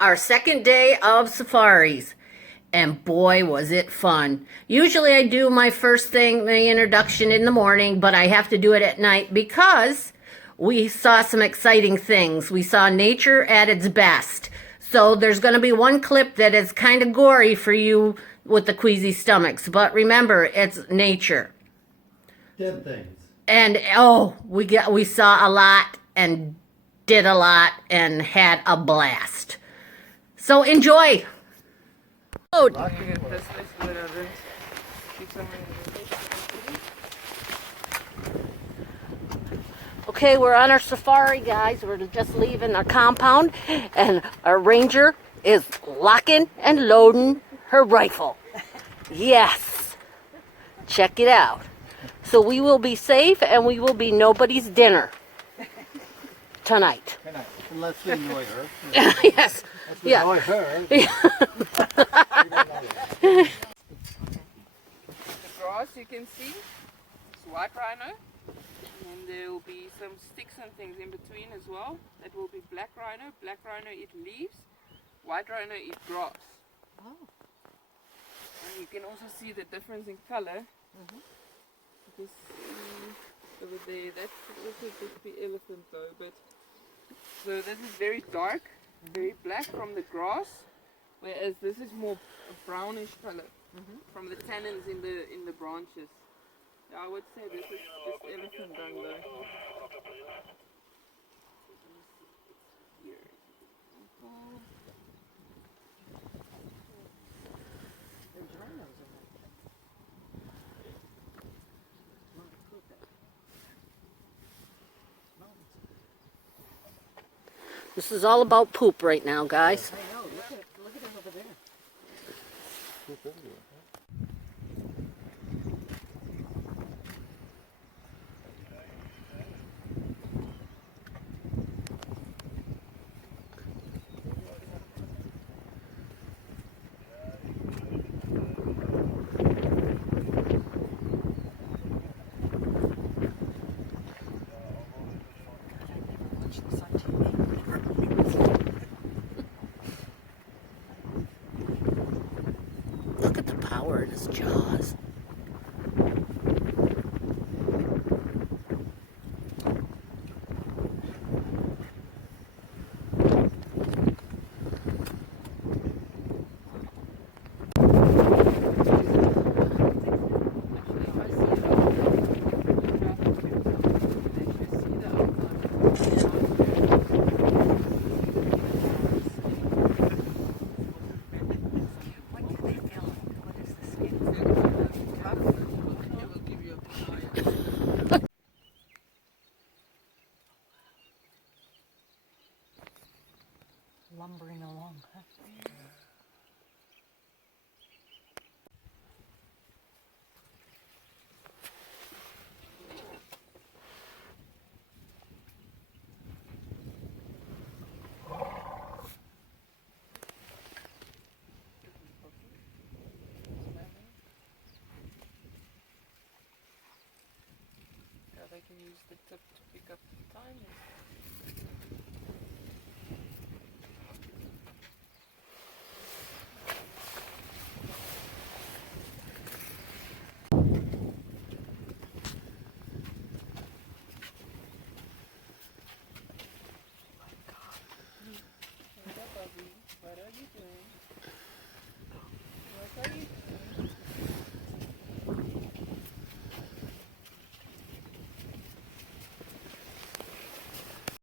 our second day of safaris. And boy, was it fun. Usually I do my first thing, the introduction in the morning, but I have to do it at night because we saw some exciting things. We saw nature at its best. So there's going to be one clip that is kind of gory for you with the queasy stomachs. But remember, it's nature. Dead things. And oh, we saw a lot and did a lot and had a blast. So enjoy. Oh, okay, we're on our safari, guys. We're just leaving our compound, and our ranger is locking and loading her rifle. Yes, check it out. So we will be safe, and we will be nobody's dinner tonight. Unless we annoy her. Yes. Unless we Yeah. annoy her. The grass you can see is white rhino, and then there will be some sticks and things in between as well. That will be black rhino. Black rhino eat leaves, white rhino eat grass. Oh. And you can also see the difference in color. You can see over there, that could also just be elephant though, but so this is very dark, very black from the grass, whereas this is more a brownish color from the tannins in the branches. Yeah, I would say this is just elephant dung though. Here. This is all about poop right now, guys. I know, look at it over there. Look at the power in his jaws. Lumbering along, huh? Yeah, they can use the tip to pick up the time. What are you doing? What are you